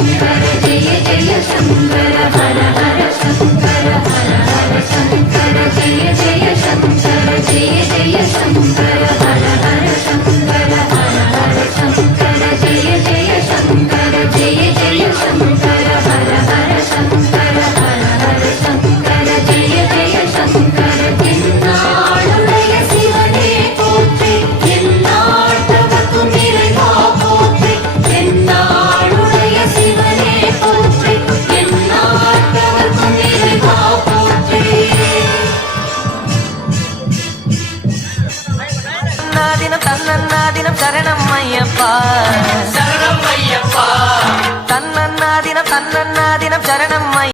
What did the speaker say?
शङ्कर जय जय शङ्कर हर हर शङ्कर हर हर शङ्कर जय जय शङ्कर जय जय शङ्कर हर हर शङ्कर हर हर शङ्कर जय जय शङ्कर जय जय शङ्कर हर हर शङ्कर हर हर शङ्कर जय जय शङ्कर என்னாளுடைய சிவனே போற்றி எந்நாட்டவர்க்கும் இறைவா போற்றி என்னாளுடைய சிவனே போற்றி எந்நாட்டவர்க்கும் இறைவா போற்றி தன்னன்னாதினம் சரணம் ஐயப்பா சரணம் ஐயப்பா தன்னன்னாதினம் சரணம்